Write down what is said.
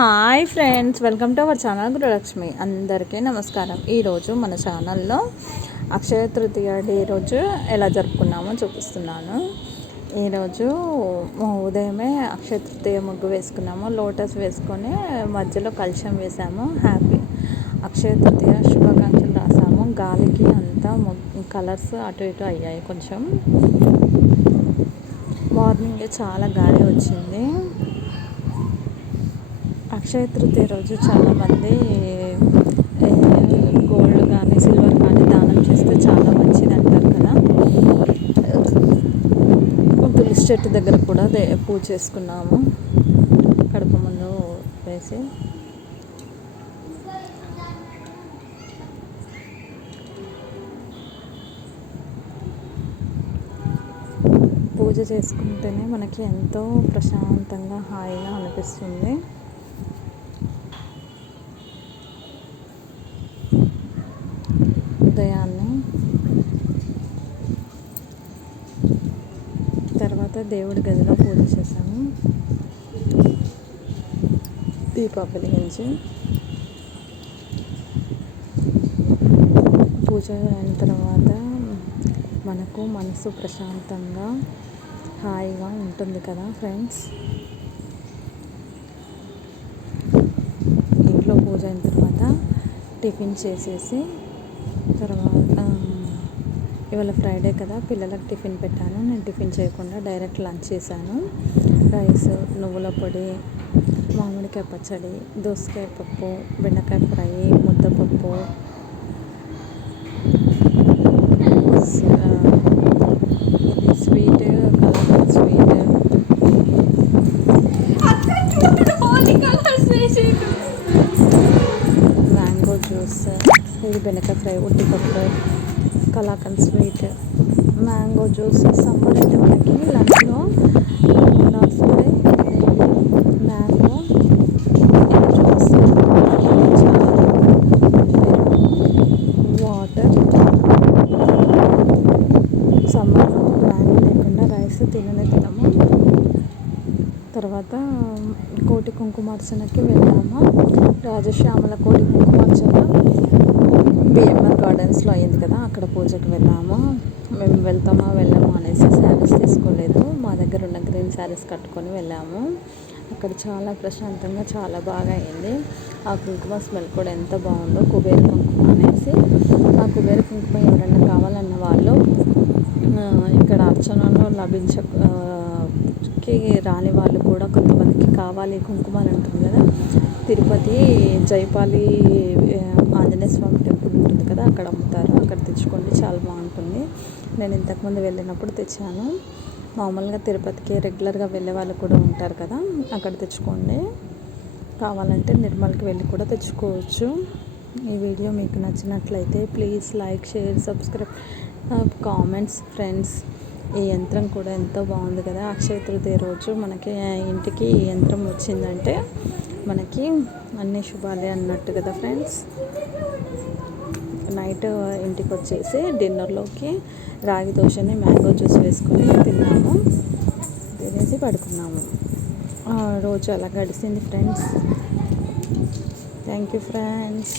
Hi friends welcome to our channel Gurulakshmi. అందరికీ నమస్కారం. ఈరోజు మన ఛానల్లో అక్షయ తృతీయ డే రోజు ఎలా జరుపుకున్నామో చూపిస్తున్నాను. ఈరోజు ఉదయమే అక్షయ తృతీయ ముగ్గు వేసుకున్నాము. లోటస్ వేసుకొని మధ్యలో కలుషం వేసాము. హ్యాపీ. అక్షయ తృతీయ శుభాకాంక్షలు రాసాము. గాలికి అంతా కలర్స్ అటు ఇటు అయ్యాయి కొంచెం. మార్నింగ్ చాలా గాలి వచ్చింది. అక్షయ తృతీయ రోజు చాలామంది గోల్డ్ కానీ సిల్వర్ కానీ దానం చేస్తే చాలా మంచిది అంటారు కదా. తులసి చెట్టు దగ్గర కూడా పూజ చేసుకున్నాము. కడుపు ముందు వేసి. పూజ చేసుకుంటేనే మనకి ఎంతో ప్రశాంతంగా హాయిగా అనిపిస్తుంది. ఉదయాన్నే. తర్వాత దేవుడి గదిలో పూజ చేశాము. దీపా వెలిగించి పూజ అయిన తర్వాత మనకు మనసు ప్రశాంతంగా హాయిగా ఉంటుంది కదా ఫ్రెండ్స్. ఇంట్లో పూజ అయిన తర్వాత టిఫిన్ చేసేసి తర్వాత ఇవాళ ఫ్రైడే కదా పిల్లలకు టిఫిన్ పెట్టాను. నేను టిఫిన్ చేయకుండా డైరెక్ట్ లంచ్ చేశాను. రైస్ నువ్వుల పొడి మామిడికాయ పచ్చడి దోసకాయ పప్పు బెండకాయ ఫ్రై ముద్దపప్పు sweet colour sweet. Mango juice ఇది బెండకాయ fry ఉట్టిపప్పు kalakand sweet mango juice summer అయితే మనకి లంచ్లో వస్తాయి మ్యాంగో జ్యూస్ వాటర్ సమ్మర్లో మ్యాంగో లేకుండా రైస్ తిననే తినము తర్వాత కోటి కుంకుమార్చనకి వెళ్ళాము రాజశ్యామల కోటి కుంకుమార్చన బిఎంఆర్ గార్డెన్స్లో అయింది కదా అక్కడ పూజకి వెళ్ళాము. మేము వెళ్తామా వెళ్ళాము అనేసి శారీస్ తీసుకోలేదు. మా దగ్గర ఉన్న గ్రీన్ శారీస్ కట్టుకొని వెళ్ళాము. అక్కడ చాలా ప్రశాంతంగా చాలా బాగా అయింది. ఆ కుంకుమ స్మెల్ కూడా ఎంత బాగుందో కుబేర కుంకుమ అనేసి. ఆ కుబేర కుంకుమ ఎవరైనా కావాలన్న వాళ్ళు ఇక్కడ అర్చనలో లభించకి రాని వాళ్ళు కూడా కొంతమందికి కావాలి కుంకుమ అని ఉంటుంది కదా. తిరుపతి జైపాలి ఆంజనేయ స్వామి టెంపుల్ ఉంటుంది కదా అక్కడ అమ్ముతారు. అక్కడ తెచ్చుకోండి చాలా బాగుంటుంది. నేను ఇంతకుముందు వెళ్ళినప్పుడు తెచ్చాను. మామూలుగా తిరుపతికి రెగ్యులర్గా వెళ్ళే వాళ్ళు కూడా ఉంటారు కదా అక్కడ తెచ్చుకోండి. కావాలంటే నిర్మల్కి వెళ్ళి కూడా తెచ్చుకోవచ్చు. ఈ వీడియో మీకు నచ్చినట్లయితే please like share subscribe comments friends. ఈ యంత్రం కూడా ఎంతో బాగుంది కదా. అక్షయ తృతీయ రోజు మనకి ఇంటికి ఈ యంత్రం వచ్చిందంటే మనకి అన్ని శుభాలే అన్నట్టు కదా ఫ్రెండ్స్. నైట్ ఇంటికి వచ్చేసి డిన్నర్లోకి రాగి దోశని మ్యాంగో జ్యూస్ వేసుకొని తిన్నాము. తినేసి పడుకున్నాము. రోజు అలా గడిచింది ఫ్రెండ్స్. Thank you friends.